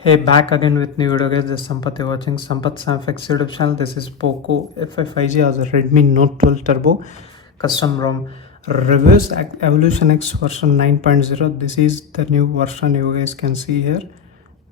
Hey, back again with new video guys. This is Sampath. You're watching Sampath Samfx YouTube channel. This is Poco F5G as a Redmi Note 12 Turbo custom ROM reviews Evolution X version 9.0. This is the new version you guys can see here,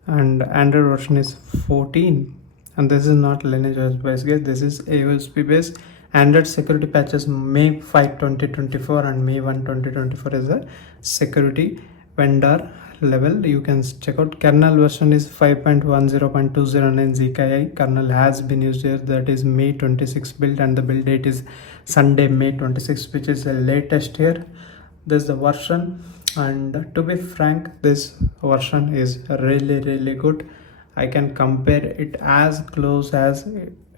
and Android version is 14. And this is not lineage OS based guys. This is AOSP based. Android security patches May 5 2024 and May 1 2024 is a security vendor level. You can check out. Kernel version is 5.10.209 ZKI. Kernel has been used here, that is May 26 build, and the build date is Sunday May 26, which is the latest here. This is the version, and to be frank, this version is really good. I can compare it as close as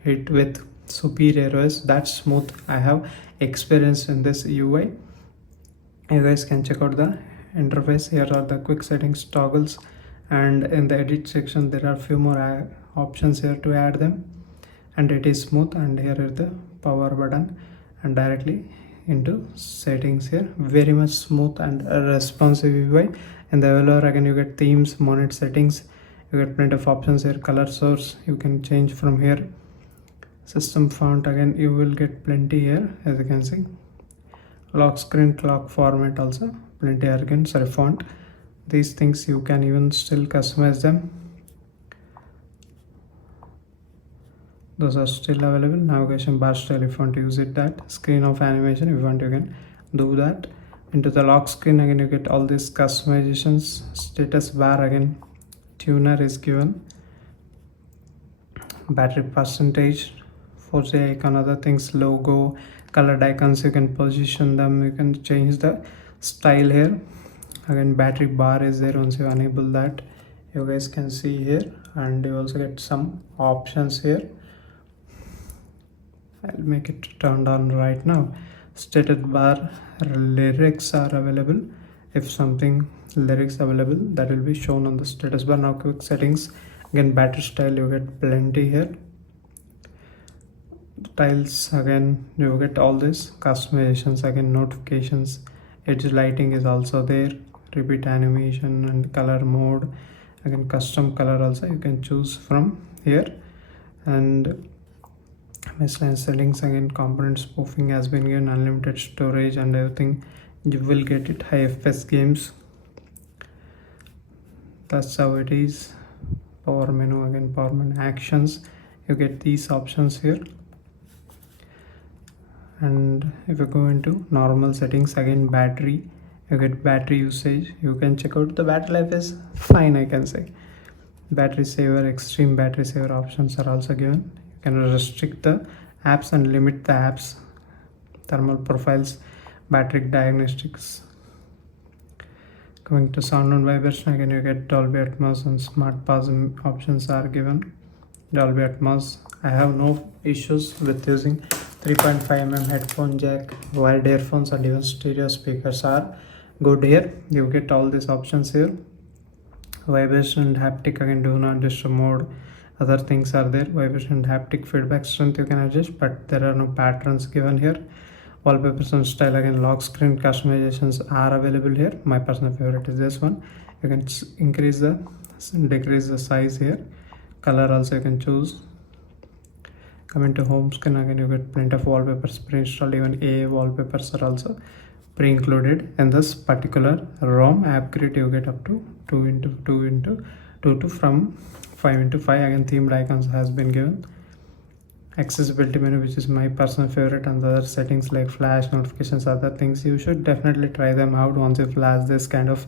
it with superior OS. That's smooth. I have experience in this UI. You guys can check out the interface. Here are the quick settings toggles, and in the edit section there are few more options here to add them, and it is smooth. And here is the power button, and directly into settings here. Very much smooth and responsive UI. In the Evolver again you get themes, monitor settings, you get plenty of options here. Color source you can change from here. System font again you will get plenty here, as you can see. Lock screen clock format also plenty again. Font, these things you can even still customize them. Those are still available. Navigation bar style, if you want to use it. That screen of animation, if you want, you can do that. Into the lock screen again you get all these customizations. Status bar again, tuner is given. Battery percentage, 4G icon, other things, logo, colored icons, you can position them. You can change the style here. Again battery bar is there. Once you enable that, you guys can see here, and you also get some options here. I'll make it turned on right now. Status bar, lyrics are available. If something lyrics available, that will be shown on the status bar. Now quick settings, again battery style you get plenty here. Tiles again you get all this customizations. Again notifications, edge lighting is also there. Repeat animation and color mode. Again custom color also you can choose from here. And baseline settings, again component spoofing has been given, unlimited storage and everything. You will get it. High FPS games, that's how it is. Power menu, again power menu actions, you get these options here. And if you go into normal settings, again battery, you get battery usage. You can check out. The battery life is fine, I can say. Battery saver, extreme battery saver options are also given. You can restrict the apps and limit the apps. Thermal profiles, battery diagnostics. Coming to sound and vibration, again you get Dolby Atmos and smart pause options are given. Dolby Atmos, I have no issues with using 3.5mm headphone jack. Wired earphones and even stereo speakers are good here. You get all these options here. Vibration and haptic, again do not disturb mode, other things are there. Vibration and haptic feedback strength you can adjust, but there are no patterns given here. Wallpapers and style, again lock screen customizations are available here. My personal favorite is this one. You can increase the decrease the size here. Color also you can choose. Coming to home screen, again you get plenty of wallpapers pre-installed. Even AI wallpapers are also pre-included in this particular ROM. App grid you get up to 2x2x2 to from 5x5. Again themed icons has been given. Accessibility menu, which is my personal favorite, and the other settings like flash notifications, other things. You should definitely try them out once you flash this kind of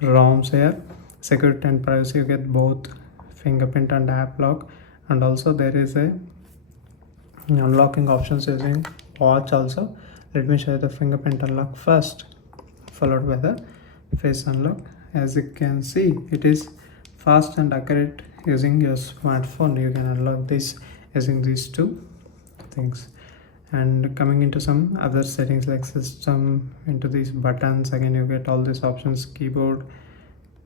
ROMs here. Security and privacy, you get both fingerprint and app lock, and also there is a unlocking options using watch also. Let me show you the fingerprint unlock first, followed by the face unlock. As you can see, it is fast and accurate. Using your smartphone you can unlock this using these two things. And coming into some other settings like system, into these buttons, again you get all these options. Keyboard,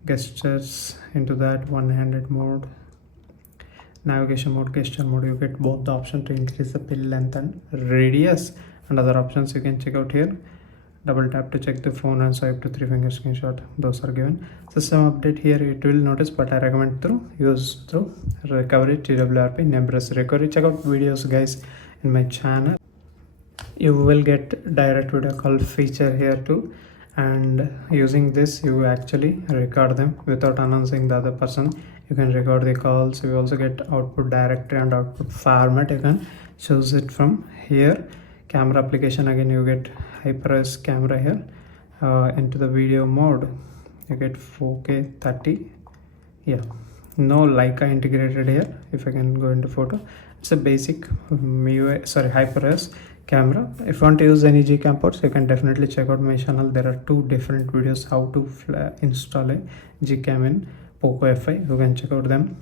gestures, into that one-handed mode, navigation mode, gesture mode. You get both the option to increase the pill length and radius, and other options you can check out here. double tap to check the phone and swipe to 3-finger screenshot. Those are given. System update here it will notice, but I recommend use through recovery TWRP Nebras recovery. Check out videos guys in my channel. You will get direct video call feature here too, and using this you actually record them without announcing the other person. You can record the calls. You also get output directory and output format. You can choose it from here. Camera application, again you get HyperOS camera here. Into the video mode you get 4K 30. Yeah, no Leica integrated here. If I can go into photo, it's a basic HyperOS camera. If you want to use any Gcam ports, you can definitely check out my channel. There are 2 different videos how to install a Gcam in Poco F5. You can check out them,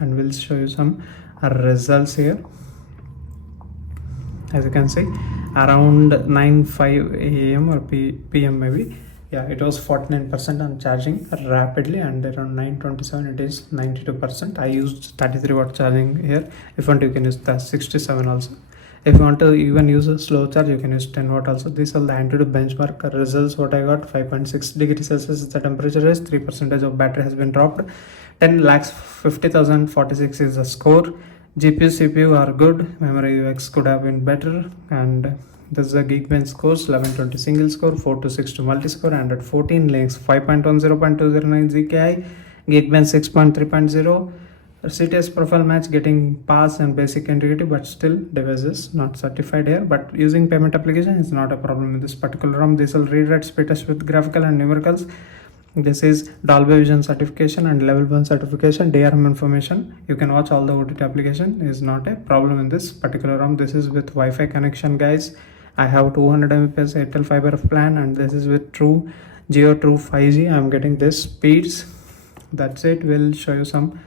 and we'll show you some results here. As you can see, around 9:05 a.m. or p.m. maybe, yeah, it was 49% on charging rapidly, and around 9:27 it is 92%. I used 33-watt charging here. If you want, you can use the 67 also. If you want to even use a slow charge, you can use 10-watt also. These are the Antutu benchmark results. What I got: 5.6 degrees Celsius is the temperature is, 3% of battery has been dropped, 10,50,046 is the score. GPU, CPU are good, memory UX could have been better, and this is the Geekbench scores: 1120 single score, 426 to multi-score, and at 14 links 5.10.209 ZKI, Geekbench 6.3.0. CTS profile match getting pass and basic integrity, but still device is not certified here. But using payment application is not a problem in this particular ROM. This will read write speed test with graphical and numericals. This is Dolby Vision certification and level 1 certification, DRM information. You can watch all the OTT application, is not a problem in this particular ROM. This is with Wi-Fi connection guys. I have 200 Mbps Airtel fiber plan, and this is with True 5G. I'm getting this speeds. That's it. We'll show you some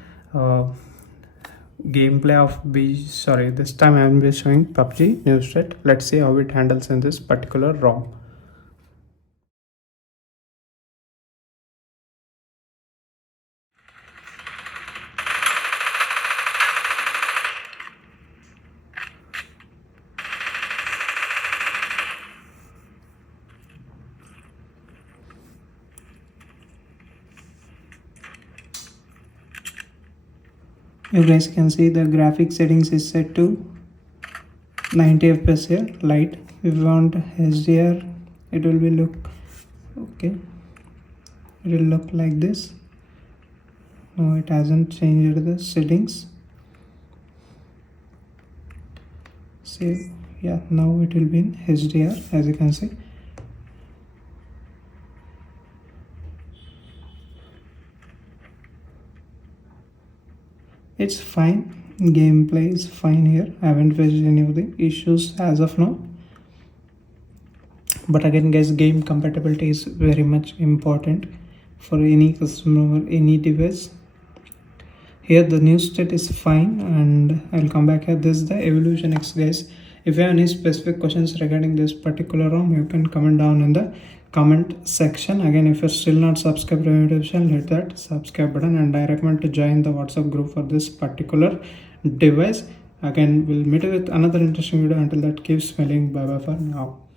gameplay of this time I will be showing PUBG new state. Let's see how it handles in this particular ROM. You guys can see the graphic settings is set to 90 fps here, light. If you want HDR, it will be look okay. It will look like this. No, it hasn't changed the settings. See, yeah, now it will be in HDR, as you can see. It's fine. Gameplay is fine here. I haven't faced any of the issues as of now. But again guys, game compatibility is very much important for any customer or any device. Here the new state is fine, and I'll come back here. This is the Evolution X guys. If you have any specific questions regarding this particular ROM, you can comment down in the comment section. Again, if you're still not subscribed to my YouTube channel, hit that subscribe button, and I recommend to join the WhatsApp group for this particular device. Again, we'll meet you with another interesting video. Until that, keep smiling. Bye bye for now.